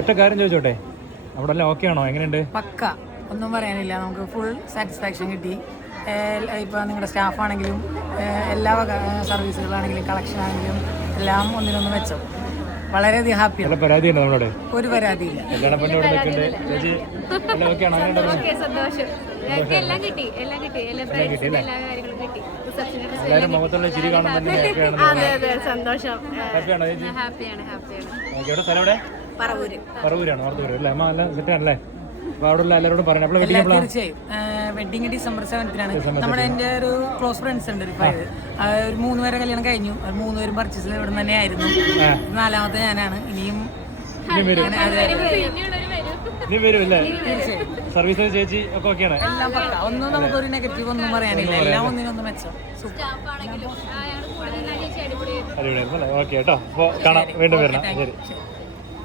ഒറ്റ കാര്യം ചോദിച്ചോട്ടെ, അവിടെ എല്ലാം ഓക്കെ ആണോ? എങ്ങനെയുണ്ട്? പക്ക, ഒന്നും പറയാനില്ല. നമുക്ക് ഫുൾ സാറ്റിസ്ഫാക്ഷൻ കിട്ടി. ഇപ്പോൾ നിങ്ങളുടെ സ്റ്റാഫാണെങ്കിലും എല്ലാ വക സർവീസുകളാണെങ്കിലും കളക്ഷൻ ആണെങ്കിലും എല്ലാം ഒന്നിനൊന്ന് മെച്ചം. വളരെയധികം ഹാപ്പിയാണ്. പരാതിയുണ്ടോ നമ്മളോട്? ഒരു പരാതിയില്ല. മുഖത്തുള്ള ചിരി കാണുമ്പോൾ പറവൂരാണ്, വാർത്തൂര് അല്ലേ? അമ്മ നല്ല സെറ്റാണല്ലേ? അപ്പോൾ അവിടെ ഉള്ള എല്ലാവരോടും പറഞ്ഞു. അപ്പോൾ തീർച്ചയായും വെഡിങ് December 7-നാണ്. നമ്മുടെ എൻ്റെ ഒരു ക്ലോസ് ഫ്രണ്ട്സ് ഉണ്ട് ഒരു 3 പേരെ കല്യാണം കഴിഞ്ഞു. 3 പേരും പർച്ചേസ് ഇവിടെ തന്നെ ആയിരുന്നു. 4ാമത്തെ ഞാനാണ്. ഇനിയും വരുമല്ലേ? സർവീസ് ചേച്ചി ഒക്കെ ഓക്കെയാണ്? എല്ലാം പക്ക, ഒന്നും നമുക്കൊരു നെഗറ്റീവ് ഒന്നും പറയാനില്ല. എല്ലാം ഒന്നിനൊന്നും മെച്ചം. അടിപൊളിയായിരുന്നു അല്ലേ? ഓക്കെ കേട്ടോ, അപ്പോൾ കാണാം, വീണ്ടും വരണം. ശരി.